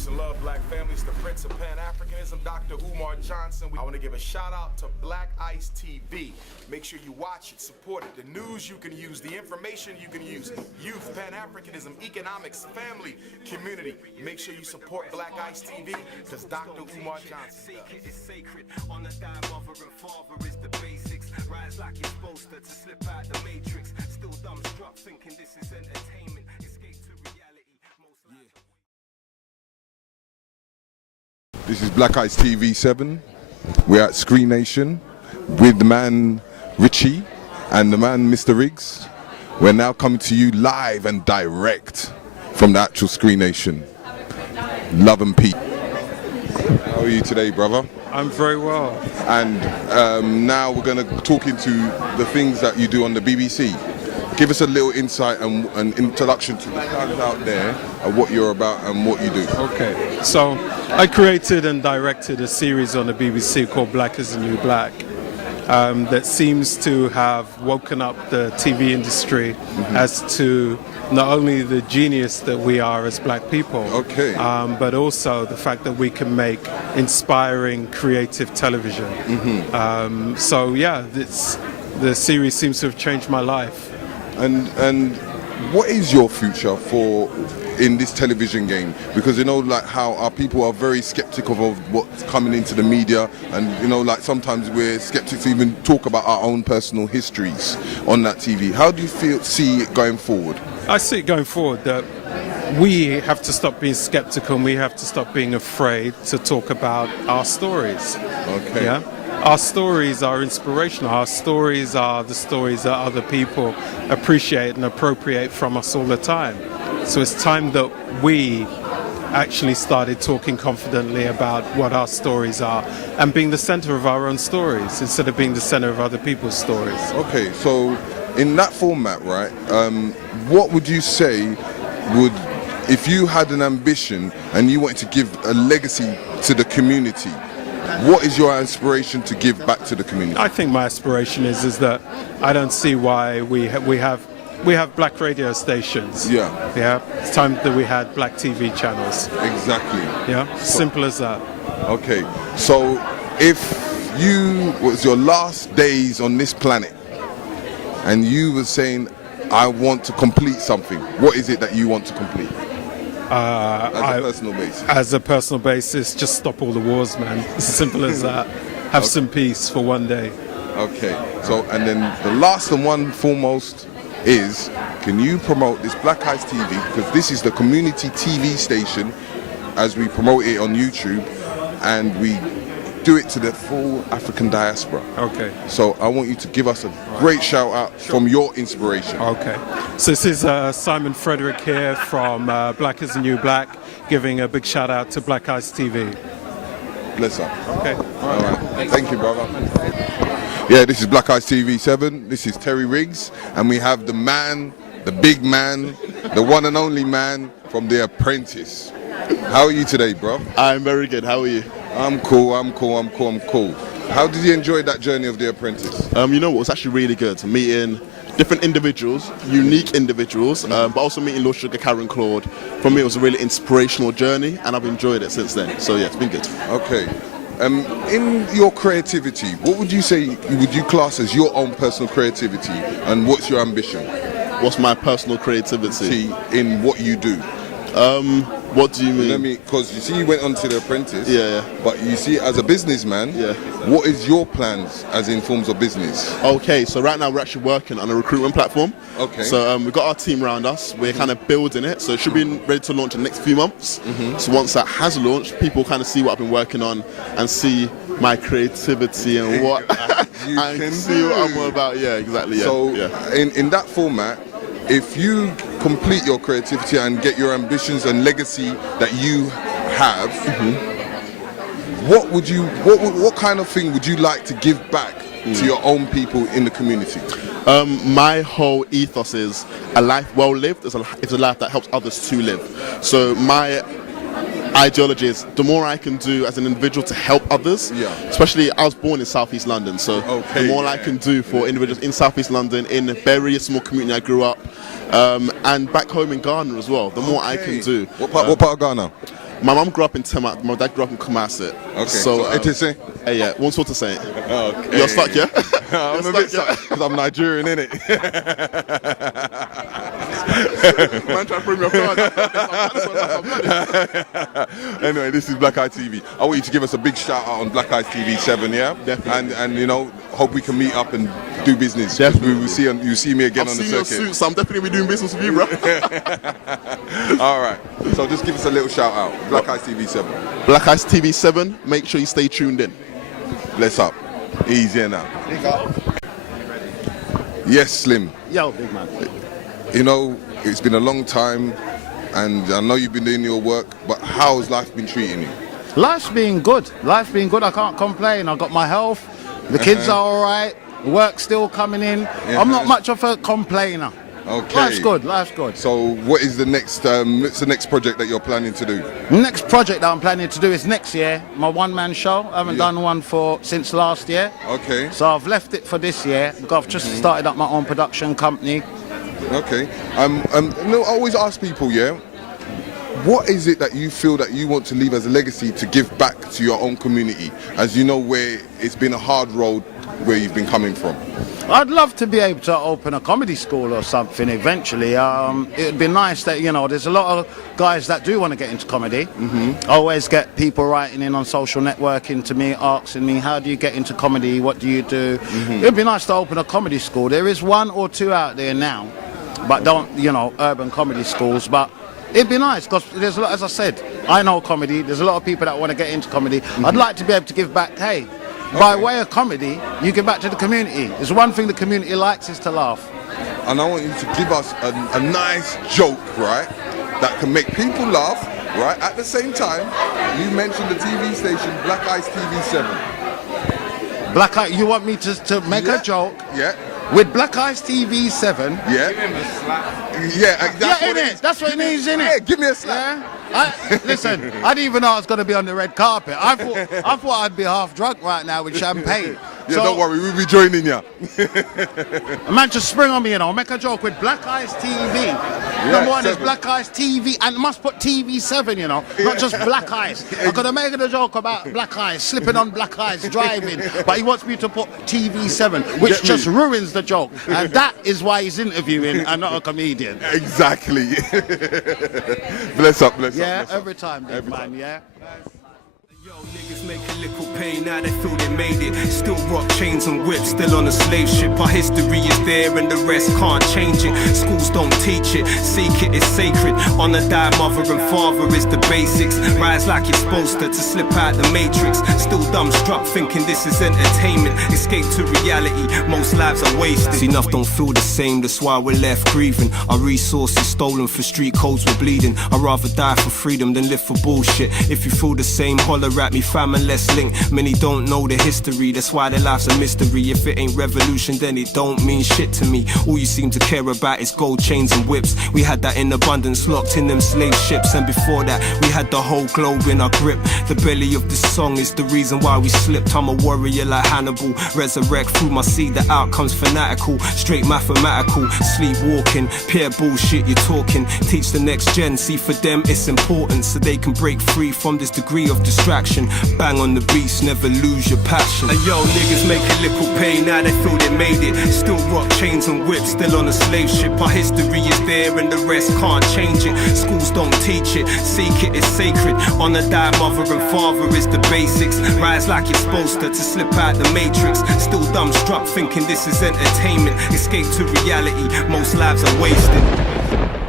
Peace and love, black families. The Prince of Pan-Africanism, Dr. Umar Johnson. I want to give a shout out to Black Ice TV. Make sure you watch it, support it. The news you can use, the information you can use. Youth, Pan-Africanism, economics, family, community. Make sure you support Black Ice TV because Dr. Umar Johnson does. Sacred. On the die, mother and father is the basics. Rise like you're supposed to slip out the matrix. Still dumbstruck, thinking this is entertainment. Escape to reality. This is Black Ice TV 7. We're at Screen Nation with the man Richie and the man Mr. Riggs. We're now coming to you live and direct from the actual Screen Nation. Love and peace. How are you today, brother? I'm very well. And now we're going to talk into the things that you do on the BBC. Give us a little insight and an introduction to the fans out there and what you're about and what you do. Okay, so I created and directed a series on the BBC called Black is the New Black that seems to have woken up the TV industry as to not only the genius that we are as black people, but also the fact that we can make inspiring, creative television. So yeah, the series seems to have changed my life. And what is your future in this television game? Because you know, like how our people are very skeptical of what's coming into the media, and you know, like sometimes we're skeptics to even talk about our own personal histories on that TV. How do you see it going forward? I see it going forward that we have to stop being skeptical and we have to stop being afraid to talk about our stories. Okay. Yeah? Our stories are inspirational. Our stories are the stories that other people appreciate and appropriate from us all the time. So it's time that we actually started talking confidently about what our stories are and being the center of our own stories instead of being the center of other people's stories. Okay, so in that format, right, what would you say if you had an ambition and you wanted to give a legacy to the community, what is your inspiration to give back to the community? I think my aspiration is that I don't see why we have black radio stations. Yeah. It's time that we had black TV channels. Exactly. Yeah. Simple as that. Okay. So if you was your last days on this planet and you were saying, I want to complete something, what is it that you want to complete? As a personal basis. As a personal basis, just stop all the wars, man. It's as simple as that. Have some peace for one day. Okay. So, and then the last and one foremost is, can you promote this Black Ice TV? Because this is the community TV station as we promote it on YouTube, and we do it to the full African diaspora. Okay. So I want you to give us a great shout out from your inspiration. Okay. So this is Simon Frederick here from Black is the New Black, giving a big shout out to Black Ice TV. Bless up. Okay. All right. Thank you, brother. Yeah, this is Black Ice TV 7. This is Terry Riggs, and we have the man, the big man, the one and only man from The Apprentice. How are you today, bro? I'm very good. How are you? I'm cool. How did you enjoy that journey of The Apprentice? You know what, it was actually really good. Meeting different individuals, unique individuals, but also meeting Lord Sugar, Karen, Claude. For me, it was a really inspirational journey, and I've enjoyed it since then. So yeah, it's been good. Okay. In your creativity, what would you say, would you class as your own personal creativity, and what's your ambition? What's my personal creativity? In what you do? What do you mean? Because you see, you went on to The Apprentice. Yeah. But you see, as a businessman, what is your plans as in forms of business? Okay, so right now we're actually working on a recruitment platform. Okay. So we've got our team around us. We're kind of building it. So it should be ready to launch in the next few months. So once that has launched, people kind of see what I've been working on and see my creativity and what I can see what I'm all about. Yeah, exactly. Yeah. So in that format, if you complete your creativity and get your ambitions and legacy that you have, what kind of thing would you like to give back to your own people in the community? My whole ethos is a life well lived is a life that helps others to live. So my ideology is the more I can do as an individual to help others, especially I was born in Southeast London, so the more I can do for individuals in Southeast London, in Bury, a small community I grew up, and back home in Ghana as well, the more I can do. What part of Ghana? My mum grew up in Tema, my dad grew up in Kumasi. Okay. So, Apprentice? yeah, one sort of saying. Okay. You're stuck, yeah? I'm a bit stuck because I'm Nigerian, innit? Man, trying to bring me a card. Anyway, this is Black Eye TV. I want you to give us a big shout out on Black Eye TV 7, yeah? Definitely. And you know, hope we can meet up and do business. Definitely. We will see you see me again I've on the seen your circuit. suit, so I'm definitely be doing business with you, bro. All right. So just give us a little shout out. Black Eye TV 7. Black Ice TV 7, make sure you stay tuned in. Bless up. Easier now. Yes, Slim. Yo, big man. You know, it's been a long time, and I know you've been doing your work, but how's life been treating you? Life's been good. Life's been good. I can't complain. I got my health. The kids are all right. Work's still coming in. I'm not much of a complainer. Okay. Life's good. Life's good. So, what is the next? What's the next project that you're planning to do? The next project that I'm planning to do is next year. My one-man show. I haven't done one since last year. Okay. So I've left it for this year. I've just started up my own production company. Okay. No, I always ask people, yeah. What is it that you feel that you want to leave as a legacy to give back to your own community, as you know where it's been a hard road where you've been coming from? I'd love to be able to open a comedy school or something eventually. It'd be nice that, you know, there's a lot of guys that do want to get into comedy. I always get people writing in on social networking to me, asking me, how do you get into comedy? What do you do? It'd be nice to open a comedy school. There is one or two out there now, but don't, you know, urban comedy schools. But it'd be nice because there's a lot, as I said, I know comedy. There's a lot of people that want to get into comedy. I'd like to be able to give back, hey, by way of comedy, you give back to the community. There's one thing the community likes is to laugh. And I want you to give us a nice joke, right, that can make people laugh, right? At the same time, you mentioned the TV station Black Ice TV 7. Black Eye, you want me to make a joke? Yeah. With Black Ice TV 7. Yeah. Yeah, that's what innit? That's what it means, innit? Yeah, give me a slap. Listen, I didn't even know I was going to be on the red carpet. I thought I'd be half drunk right now with champagne. Yeah, don't worry, we'll be joining you. A man just spring on me, you know, make a joke with Black Ice TV. Number one is Black Ice TV, and must put TV 7, you know, not just Black Ice. I could have made a joke about Black Ice, slipping on Black Ice, driving, but he wants me to put TV 7, which just ruins the joke. And that is why he's interviewing and not a comedian. Exactly. Bless up, bless up. Yeah, bless up. every time, big man, yeah. Yo, niggas make a little pay, now they feel they made it. Still rock chains and whips, still on a slave ship. Our history is there and the rest can't change it. Schools don't teach it, seek it is sacred. Honor thy mother and father is the basics. Rise like you're supposed to slip out the matrix. Still dumbstruck thinking this is entertainment. Escape to reality, most lives are wasted. See, enough don't feel the same, that's why we're left grieving. Our resources stolen for street codes, we're bleeding. I'd rather die for freedom than live for bullshit. If you feel the same, holler at me, fam, and let's link. Many don't know the history, that's why their life's a mystery. If it ain't revolution, then it don't mean shit to me. All you seem to care about is gold chains and whips. We had that in abundance, locked in them slave ships. And before that, we had the whole globe in our grip. The belly of this song is the reason why we slipped. I'm a warrior like Hannibal, resurrect through my seed. The outcome's fanatical, straight mathematical. Sleepwalking, pure bullshit you're talking. Teach the next gen, see for them it's important, so they can break free from this degree of distraction. Bang on the beats, never lose your passion. Yo, niggas make a little pay, now they feel they made it. Still rock chains and whips, still on a slave ship. Our history is there and the rest can't change it. Schools don't teach it, seek it is sacred. Honor thy mother and father is the basics. Rise like you're supposed to slip out the matrix. Still dumbstruck thinking this is entertainment. Escape to reality, most lives are wasted.